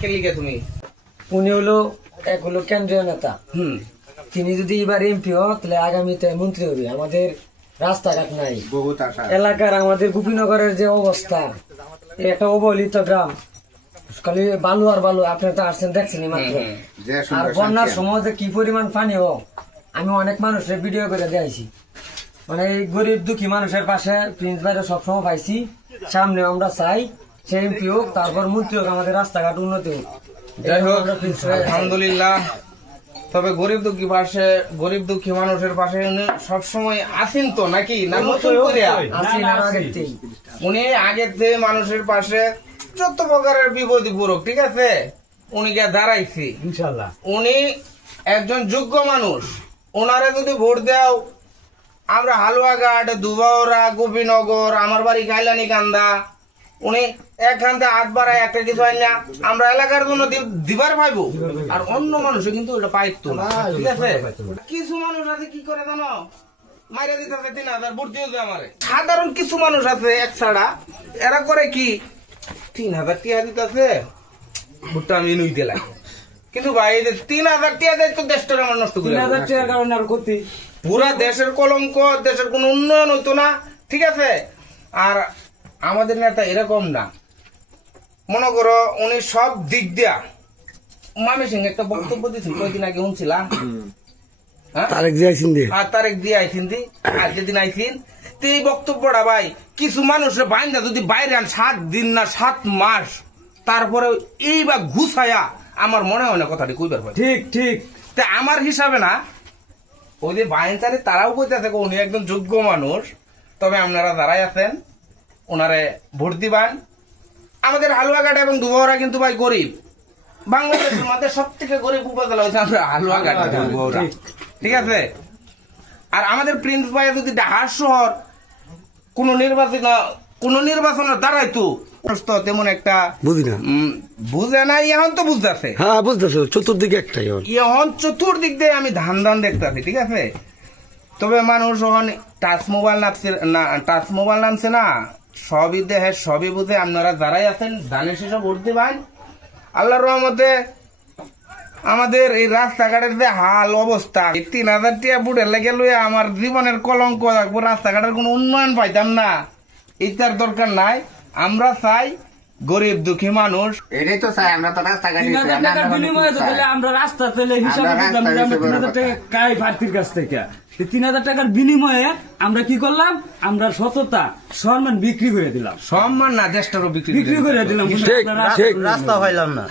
কে লিখে তুমি? উনি হলো এক হলো কেন্দ্রীয় নেতা। তিনি যদি এবার এমপি হন তাহলে আগামীতে মন্ত্রী হবে। আমাদের রাস্তাঘাট নাই, এলাকার আমাদের গোপীনগরের যে অবস্থা, একটা অবহেলিত গ্রাম, খালি বালু আর বালু। আপনারা তো আসছেন, দেখছেন মাত্র। আর বন্যার সময় যে কি পরিমাণ পানি হোক, আমি অনেক মানুষের ভিডিও করে দিয়েছি। মানে এই গরিব দুঃখী মানুষের পাশে প্রিন্স ভাইরা সবসময় পাইছি। সামনে আমরা চাই সে এমপি হোক, তারপর মন্ত্রী হোক, আমাদের রাস্তাঘাট উন্নতি হোক। যাই হোক, আলহামদুলিল্লাহ। তবে গরিব দুঃখী মানুষের পাশে উনি সবসময় আসেন তো, নাকি না নতুন করে? উনি আগের থেকে মানুষের পাশে যত প্রকারের বিপদী পুরক, ঠিক আছে, উনি গিয়ে দাঁড়াইছি ইনশাল্লাহ। উনি একজন যোগ্য মানুষ। ওনারে যদি ভোট দাও, আমরা হালুয়াঘাট, দুবাওরা, গোপীনগর, আমার বাড়ি গাইলানি কান্দা, উনি এখান থেকে হাত বাড়ায় একটা কিছু আইনা আমরা এলাকার জন্য দিবার পাইবো। আর অন্য মানুষে কিন্তু ওটা পাইতো না, ঠিক আছে। কিছু মানুষ আছে কি করে জানো, মাইরা দিতে 3000 ভোট দিও যে আমারে। সাধারণ কিছু মানুষ আছে এক ছাড়া, এরা করে কি 3000 টিয়া দিতেছে, ভোটটা আমি নই দিলাম। কিন্তু ভাই এই যে 3000 টিয়া দেয় তো দেশটা আমার নষ্ট করে 3000 টাকার কারণে আর ক্ষতি, পুরা দেশের কলঙ্ক, দেশের কোন উন্নয়ন হইতো না, ঠিক আছে। আর আমাদের নেতা এরকম না। মনে করো উনি সব দিক দিয়া, মামি সিং একটা বক্তব্য দিয়েছিল কয়েকদিন আগে, শুনছিলাম। তারেক দিয়ে আইসিন দি, আর যেদিন আইসিন তো এই বক্তব্যটা ভাই, কিছু মানুষের বাইন্দা যদি বাইরে আন 7 দিন না 7 মাস, তারপরে এই বা ঘুষায়া, আমার মনে হয় না কথাটি কইবার ভাই। ঠিক ঠিক। তা আমার হিসাবে না, ওই যে বাইনচারে তারাও কইতেছে উনি একজন যোগ্য মানুষ। তবে আপনারা যারাই আছেন ওনারে ভোট দিবান। আমাদের হালুয়াঘাট এবং দুবাওরা কিন্তু ভাই গরিব, বাংলাদেশের মধ্যে সব থেকে গরিব উপজেলা হয়েছে আমরা হালুয়াঘাট, দুবাওরা, ঠিক আছে। আর আমাদের প্রিন্স ভাই যদি ঢাকা শহর কোন নির্বাচনের দাঁড়াইতো, তেমন একটা বুঝি না, বুঝে না। এখন তো বুঝতেছে, হ্যাঁ বুঝতেছে, চতুর্দিকে একটাই এখন চতুর্দিক দিয়ে আমি ধান দেখতেছি, ঠিক আছে। তবে মানুষ এখন টাচ মোবাইল নামছে না, সবই দেহে সবই বুঝে। আপনারা যারাই আছেন ধানের শেষে ভোট দিবেন। আল্লাহর রহমতে আমাদের এই রাস্তাঘাটের যে হাল অবস্থা, 3000 টিয়া বুড়ে লেগে লইয়া আমার জীবনের কলঙ্ক রাখবো, রাস্তাঘাটের কোনো উন্নয়ন পাইতাম না। এটার দরকার নাই। আমরা চাই গরিব দুঃখী মানুষ, এটাই তো চাই আমরা। তো রাস্তাঘাট আমরা রাস্তা পেলে হিসাবে 3000 টাকা কাই প্রার্থীর কাছ থেকে 3000 টাকার বিনিময়ে আমরা কি করলাম, আমরা সততা সম্মান বিক্রি করে দিলাম। সম্মান না, দেশটারও বিক্রি করে দিলাম, রাস্তা পাইলাম না।